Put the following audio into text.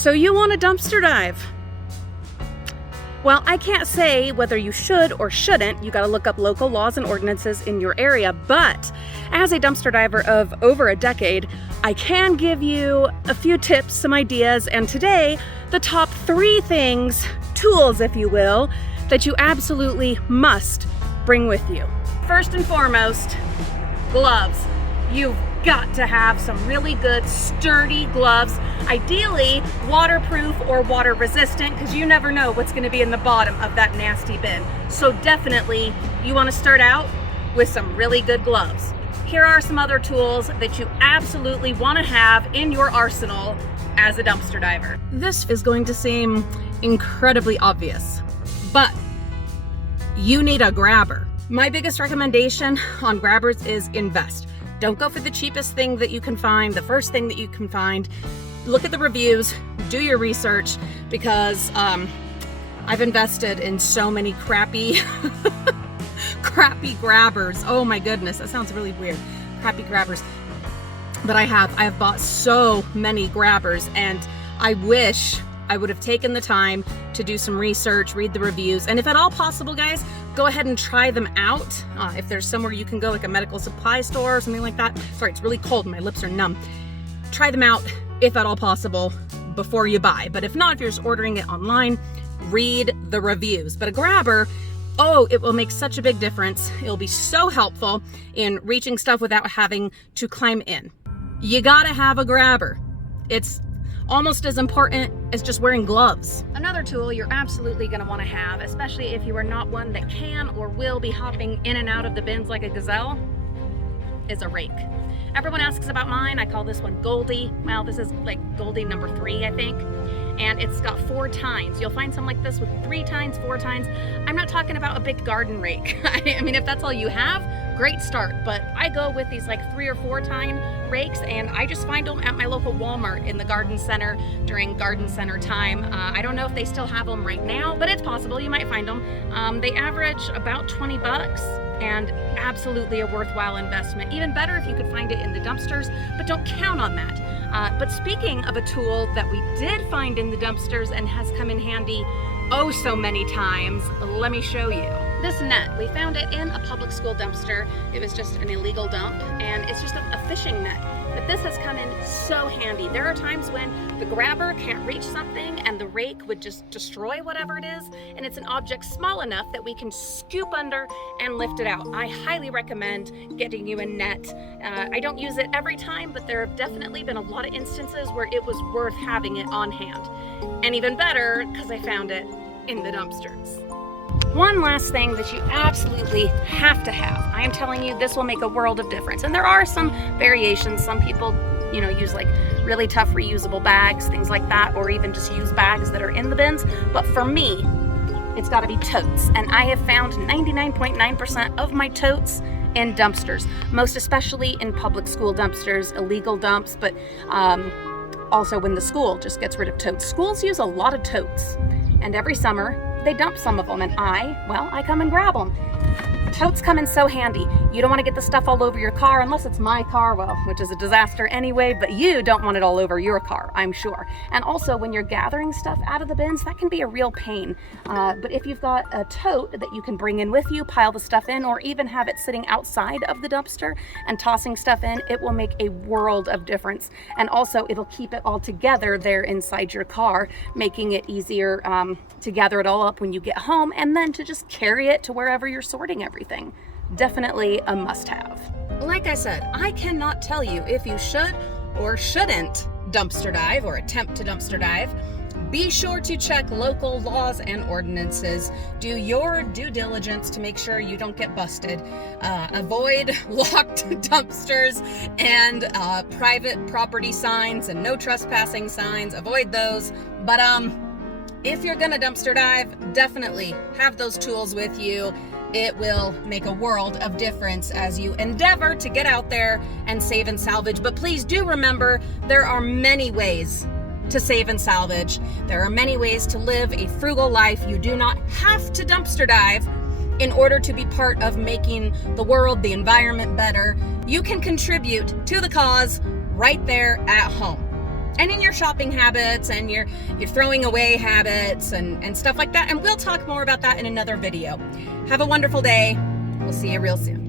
So you want a dumpster dive? Well, I can't say whether you should or shouldn't. You got to look up local laws and ordinances in your area. But as a dumpster diver of over a decade, I can give you a few tips, some ideas, and today, the top 3 things, tools, if you will, that you absolutely must bring with you. First and foremost, gloves. You've got to have some really good sturdy gloves, ideally waterproof or water resistant, because you never know what's going to be in the bottom of that nasty bin. So definitely you want to start out with some really good gloves. Here are some other tools that you absolutely want to have in your arsenal as a dumpster diver. This is going to seem incredibly obvious, but you need a grabber. My biggest recommendation on grabbers is invest. Don't go for the cheapest thing that you can find, the first thing that you can find. Look at the reviews, do your research, because I've invested in so many crappy grabbers. Oh my goodness, that sounds really weird. Crappy grabbers. But I have bought so many grabbers, and I wish I would have taken the time to do some research, read the reviews, and if at all possible, guys, go ahead and try them out. If there's somewhere you can go, like a medical supply store or something like that. Sorry, it's really cold and my lips are numb. Try them out, if at all possible, before you buy. But if not, if you're just ordering it online, read the reviews. But a grabber, oh, it will make such a big difference. It'll be so helpful in reaching stuff without having to climb in. You gotta have a grabber. It's almost as important as just wearing gloves. Another tool you're absolutely going to want to have, especially if you are not one that can or will be hopping in and out of the bins like a gazelle, is a rake. Everyone asks about mine. I call this one Goldie. Well, this is like Goldie number 3, I think. And it's got 4 tines. You'll find some like this with 3 tines, 4 tines. I'm not talking about a big garden rake. I mean, if that's all you have, great start. But I go with these like 3 or 4 tine rakes, and I just find them at my local Walmart in the garden center during garden center time. I don't know if they still have them right now, but it's possible you might find them. They average about 20 bucks. And absolutely a worthwhile investment. Even better if you could find it in the dumpsters, but don't count on that. But speaking of a tool that we did find in the dumpsters and has come in handy oh so many times, let me show you. This net, we found it in a public school dumpster. It was just an illegal dump, and it's just a fishing net. But this has come in so handy. There are times when the grabber can't reach something and the rake would just destroy whatever it is, and it's an object small enough that we can scoop under and lift it out. I highly recommend getting you a net. I don't use it every time, but there have definitely been a lot of instances where it was worth having it on hand. And even better, because I found it in the dumpsters. One last thing that you absolutely have to have. I am telling you, this will make a world of difference. And there are some variations. Some people, use like really tough reusable bags, things like that, or even just use bags that are in the bins. But for me, it's got to be totes. And I have found 99.9% of my totes in dumpsters, most especially in public school dumpsters, illegal dumps, but also when the school just gets rid of totes. Schools use a lot of totes, and every summer they dump some of them, and I come and grab them. Totes come in so handy. You don't want to get the stuff all over your car, unless it's my car, well, which is a disaster anyway, but you don't want it all over your car, I'm sure. And also, when you're gathering stuff out of the bins, that can be a real pain. But if you've got a tote that you can bring in with you, pile the stuff in, or even have it sitting outside of the dumpster and tossing stuff in, it will make a world of difference. And also, it'll keep it all together there inside your car, making it easier to gather it all up when you get home, and then to just carry it to wherever you're sorting everything. Definitely a must-have. Like I said, I cannot tell you if you should or shouldn't dumpster dive or attempt to dumpster dive. Be sure to check local laws and ordinances. Do your due diligence to make sure you don't get busted. Avoid locked dumpsters and private property signs and no trespassing signs. Avoid those. But if you're gonna dumpster dive, definitely have those tools with you. It will make a world of difference as you endeavor to get out there and save and salvage. But please do remember, there are many ways to save and salvage. There are many ways to live a frugal life. You do not have to dumpster dive in order to be part of making the world, the environment better. You can contribute to the cause right there at home. and in your shopping habits and your throwing away habits and stuff like that. And we'll talk more about that in another video. Have a wonderful day. We'll see you real soon.